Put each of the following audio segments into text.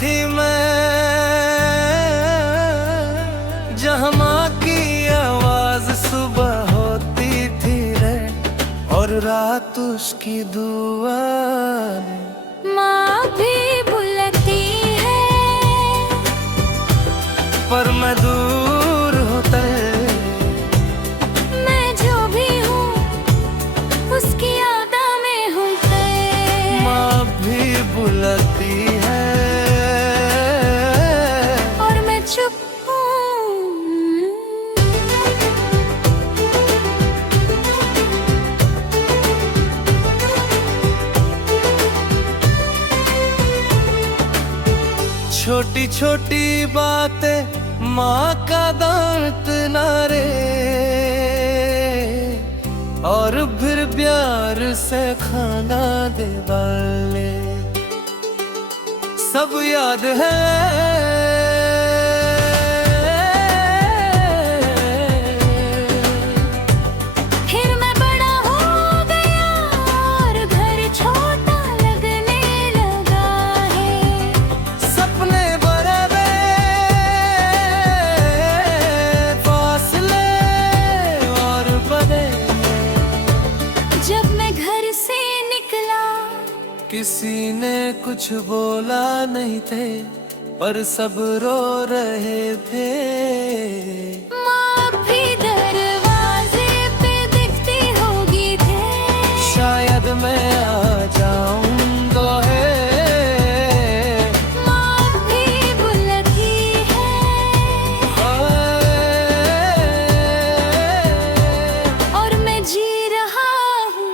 थी मैं जहाँ माँ की आवाज सुबह होती थी रे, और रात उसकी दुआ। माँ भी बुलाती है पर मैं दूर होता, मैं जो भी हूँ उसकी याद में हूँ। माँ भी बुलाती है और मैं चुप हूँ। छोटी छोटी बातें माँ का दांत नारे, और फिर प्यार से खाना दे वाले सब याद है। फिर मैं बड़ा हो गया और घर छोटा लगने लगा है। सपने बड़े फासले और बड़े। जब मैं घर से निकला किसी ने कुछ बोला नहीं थे, पर सब रो रहे थे। माँ भी दरवाजे पे दिखती होगी थे। शायद मैं आ जाऊं तो है, माँ भी बुलाती है और मैं जी रहा हूँ।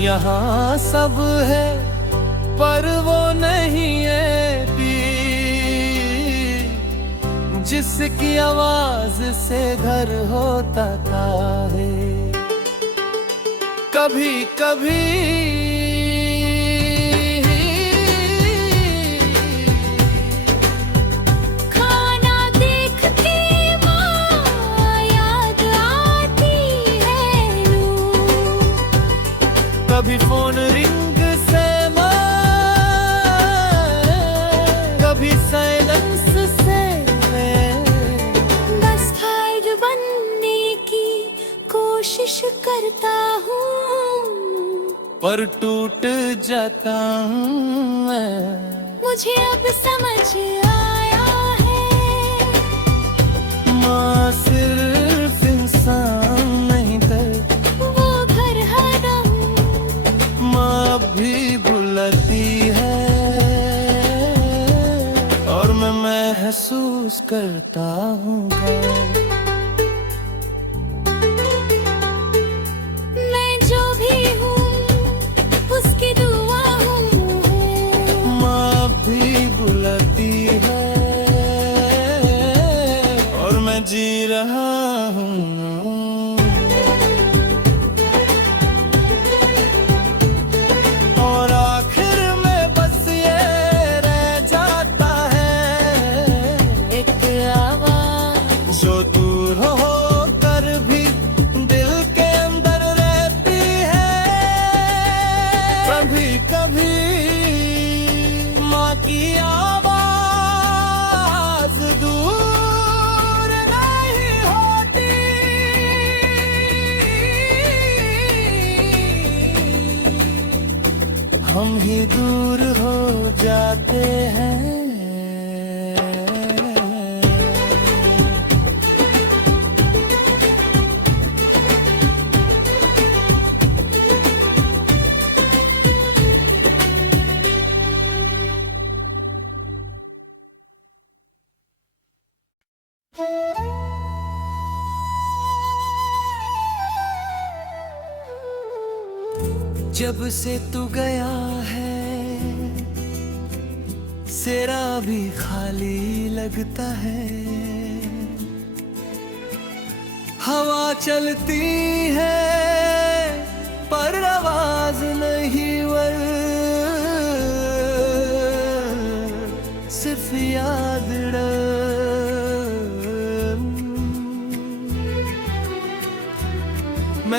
यहाँ सब है पर वो नहीं है पी, जिसकी आवाज से घर होता था है। कभी कभी खाना देखती माँ याद आती है नूर। कभी फोन रिंग से माँ, कभी साइलेंस से मैं। बस हाइड बनने की कोशिश करता हूँ, पर टूट जाता हूँ मैं। मुझे अब समझ आया है। माँ सिर्फ इंसान नहीं पर वो घर हरम माँ भी बुलाती है, और मैं महसूस करता हूँ मैं जो भी हूँ उसकी दुआ हूँ। माँ भी बुलाती है और मैं जी रहा हूँ। और आखिर में बस ये रह जाता है एक आवाज जो दूर हो कर भी दिल के अंदर रहती है। कभी कभी माँ की आवाज दूर नहीं होती, हम ही दूर हो जाते हैं। जब से तू गया है सेरा भी खाली लगता है। हवा चलती है पर आवाज नहीं, सिर्फ याद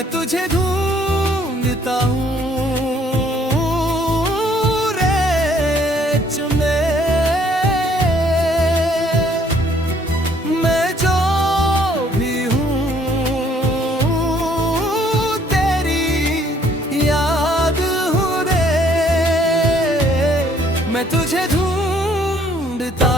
मैं तुझे ढूंढता हूँ रेत में। मैं जो भी हूँ तेरी याद हूँ रे। मैं तुझे ढूंढता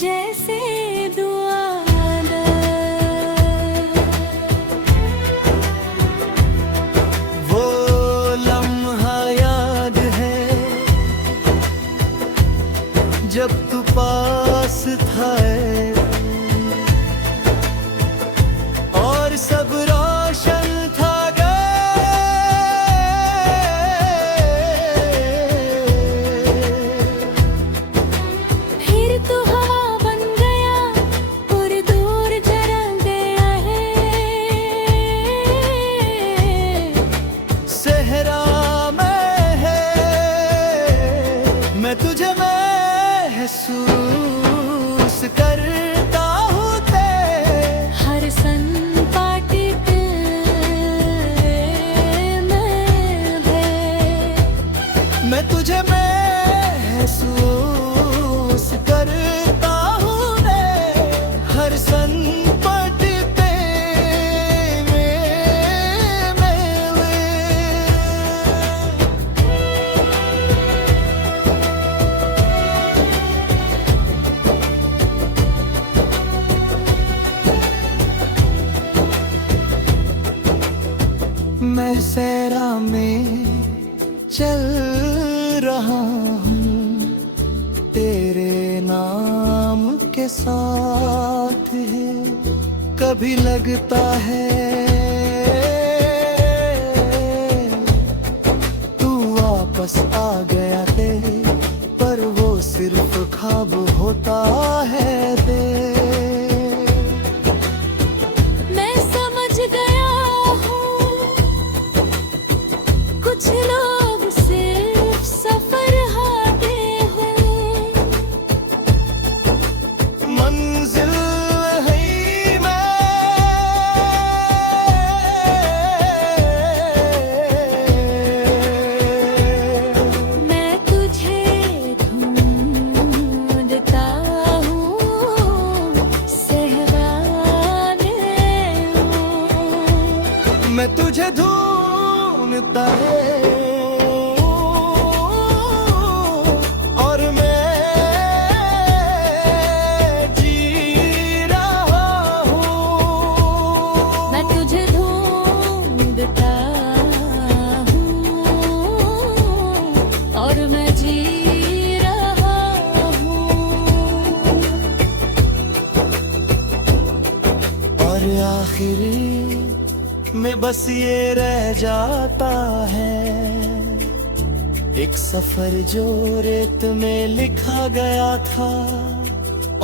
जैसे दुआ वो लम्हा याद है जब तू पास था और सब रोशन था फिर तू मैं तुझे महसूस करता हूँ हर सनपाटी पे मैं तुझे महसूस करता हूँ हर सनपाटी पे मैं सैरा में चल रहा हूँ तेरे नाम के साथ है। कभी लगता है तू वापस आ गया थे, पर वो सिर्फ ख्वाब होता है दे। कुछ लोग सिर्फ सफर हाते हैं, मंजिल है मैं तुझे ढूंढता हूँ सहराने मैं तुझे ढूंढता हूँ और मैं जी रहा हूँ। मैं तुझे ढूंढता हूँ और मैं जी रहा हूँ। और आखिर में बस ये रह जाता है एक सफर जो रेत में लिखा गया था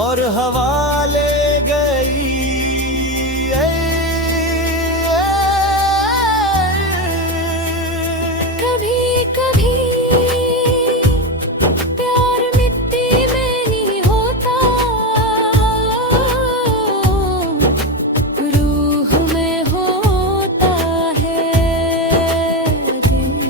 और हवा ले गई। कभी कभी प्यार मिट्टी में नहीं होता, रूह में होता है दिल।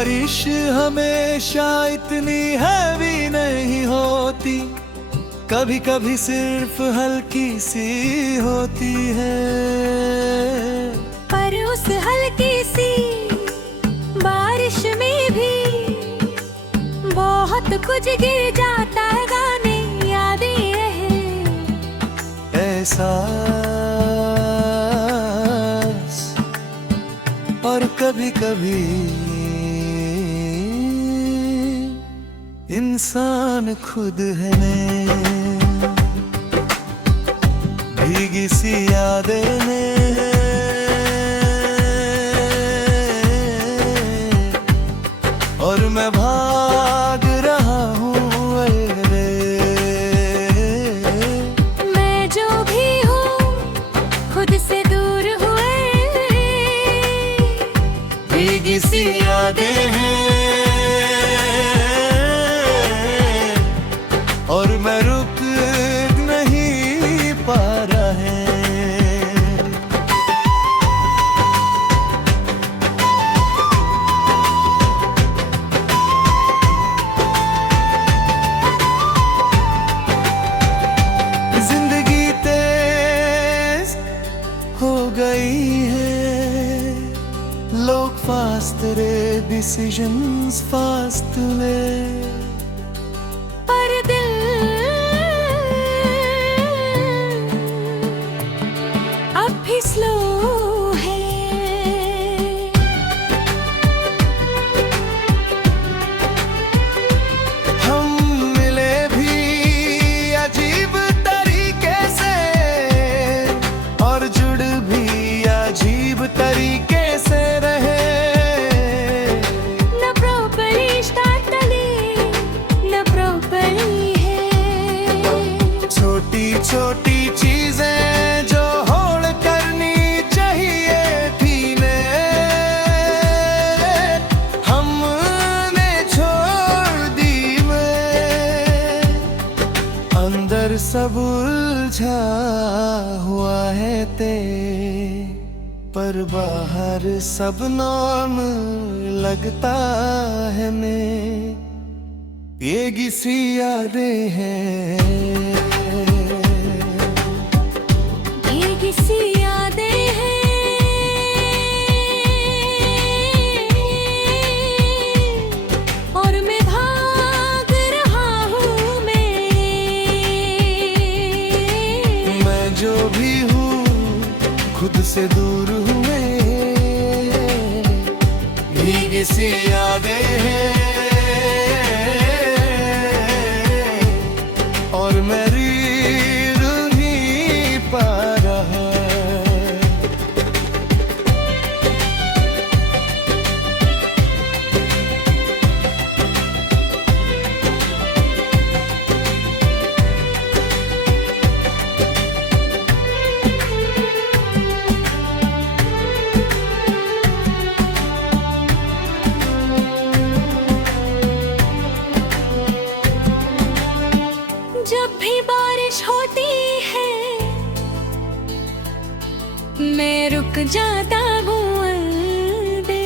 बारिश हमेशा इतनी हैवी नहीं होती, कभी कभी सिर्फ हल्की सी होती है। पर उस हल्की सी बारिश में भी बहुत कुछ गिर जाता है, गाने यादें रहे एहसास। और कभी कभी इंसान खुद है भीगी सी यादें हैं, और मैं भाग रहा हूँ अरे। मैं जो भी हूँ खुद से दूर हुए, भीगी सी यादें हैं, और मैं रुक नहीं पा रहा है। जिंदगी तेज हो गई है, लोग फास्ट रे डिसीजंस फास्ट ले, पर दिल अब भी स्लो है। हम मिले भी अजीब तरीके से, और जुड़ भी अजीब तरीके से रहे। न प्रॉपरली स्टार्ट डले, न प्रॉपरली है। छोटी छोटी चीजें जो होड़ करनी चाहिए थी ने, हमने छोड़ दी मैं। अंदर सब उलझा हुआ है पर बाहर सब नॉर्मल लगता है मैं। ये किसी यादें हैं, भीगी सी यादें हैं, और मैं भाग रहा हूँ मैं जो भी हूँ खुद से दूर हुए, भीगी सी यादें हैं, और मैं रील नहीं पा रहा। जब भी बारिश होती है मैं रुक जाता हूँ अंदर।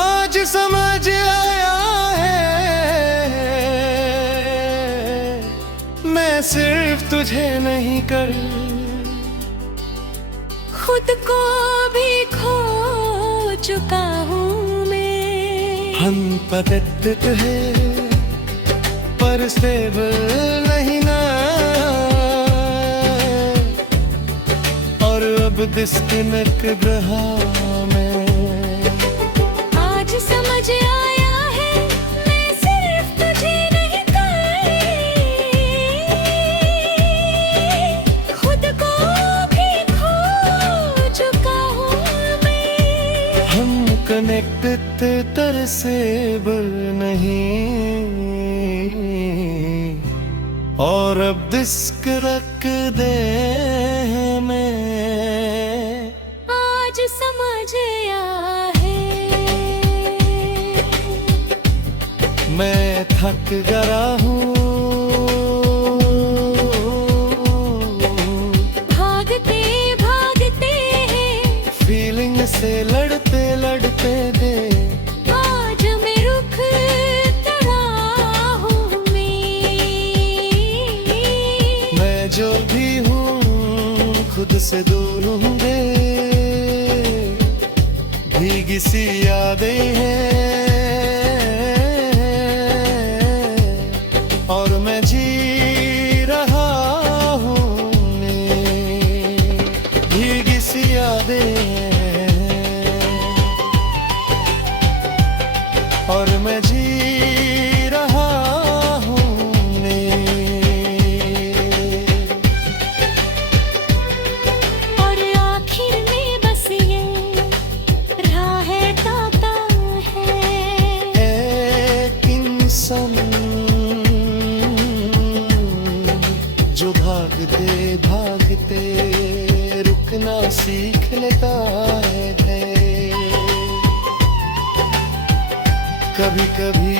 आज समझ आया है मैं सिर्फ तुझे नहीं कर, खुद को भी खो चुका हूँ मैं। हम पतत है पर स्टेबल नहीं ना, और अब डिस्कनेक्ट रहा मैं। आज समझ आया है मैं सिर्फ तुझे नहीं कर, खुद को भी खो चुका हूँ मैं। हम कनेक्ट तरसेबल नहीं, और अब डिस्क रख दे मैं। आज समझ आया है मैं थक गया हूँ, भागते भागते हैं फीलिंग से लड़ते लड़ते दे तुझसे दूर होंगे, भीगी सी यादें हैं और मैं जी रहा हूँ, भीगी सी यादें हैं और मैं जी रहा हूँ। और आखिर में बस ये राह ताता है, एक इंसान जो भागते भागते रुकना सीख लेता है। कभी कभी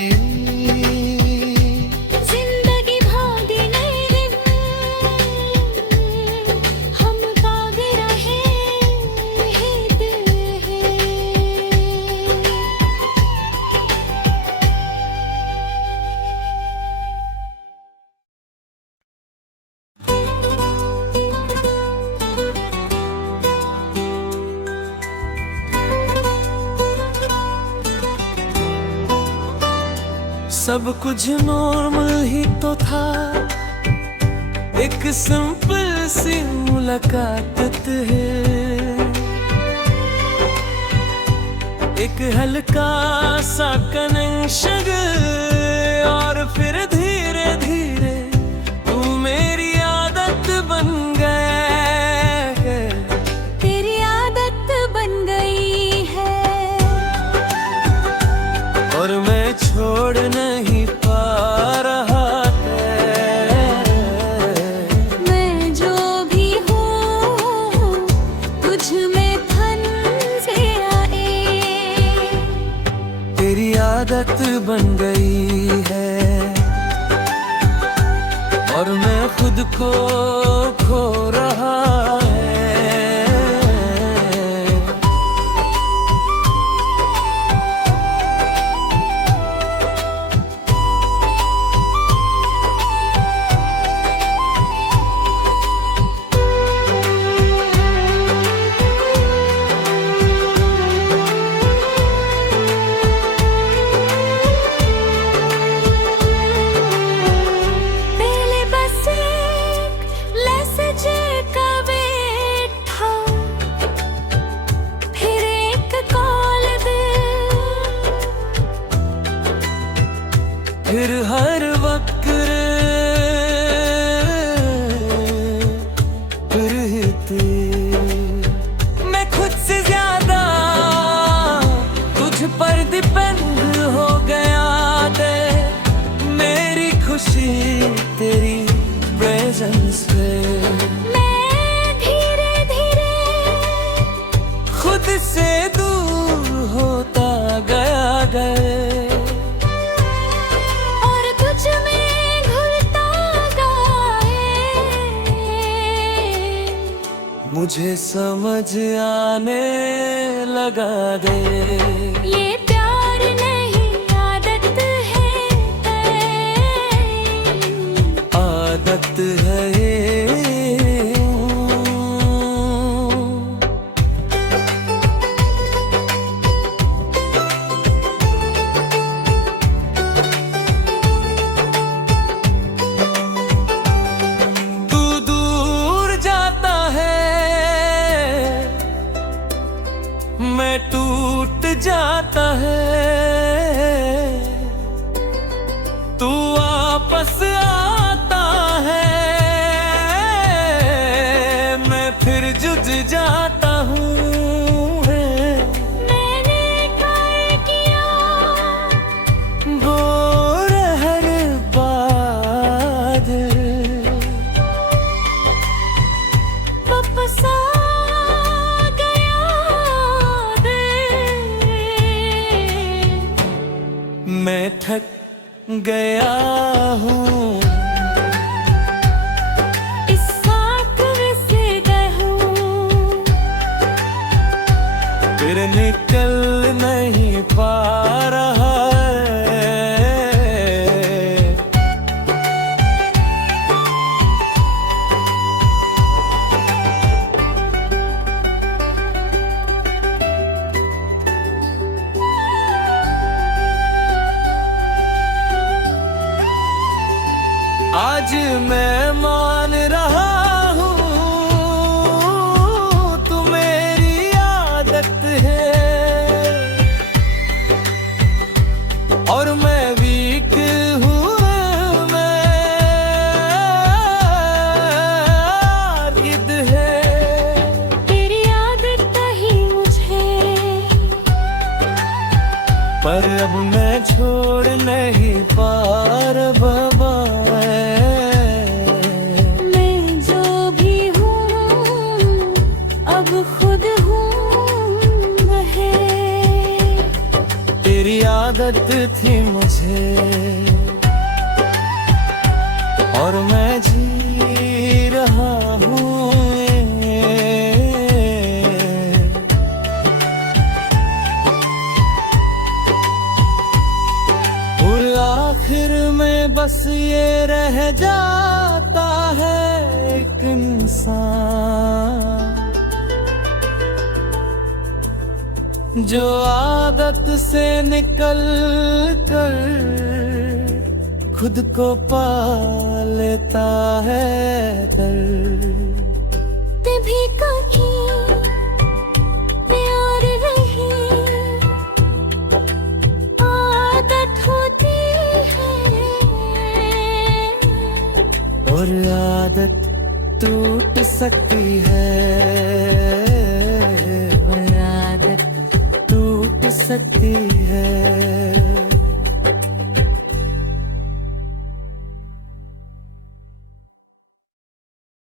जिंदगी भागी नहीं दिन, हम भाग रहे हैं दिल है। सब कुछ नॉर्मल ही तो था, एक सिंपल सी मुलाकात है, एक हल्का सा कनेक्शन और फिर धीरे धीरे तू मेरी आदत बन गए, तेरी आदत बन गई है और मैं छोड़ नहीं पा रहा है। मैं जो भी हूँ तुझ में फन से आए, तेरी आदत बन गई है और मैं खुद को खो रहा है। पहले बस एक मैसेज का वेट था, फिर एक कॉल दे, फिर हर वक्त फिर ही तू, मैं खुद से ज्यादा तुझ पर डिपेंड हो गया दे, मेरी खुशी तेरी प्रेजेंस पे, मैं धीरे धीरे खुद से दूर होता गए और तुझ में घुलता गए। मुझे समझ आने लगा दे, ये प्यार नहीं आदत है, आदत है ये। तू दूर जाता है, मैं टूट जाता है, तू वापस आता है, मैं फिर जुझ जाता हूँ। मैंने ट्राई किया वो हर बादल वापस आ गया दिल, मैं थक गया हूँ, इस साथ से गहूँ, फिर निकल नहीं पा रहा है। आज मैं मान रहा हूँ तू मेरी आदत है, और मैं वीक हूँ, मैं गिद्ध है। तेरी आदत ही मुझे, पर अब मैं छोड़ नहीं पा रहा। मैं जो भी हूँ अब खुद हूँ वहे। तेरी आदत थी मुझे और मैं जी रहा हूँ। और आखिर में बस ये रह जाता है एक इंसान जो आदत से निकल कर खुद को पा लेता है दर्द। तभी कहीं प्यार रही आदत होती है, और आदत टूट सकती है, और आदत टूट सकती है।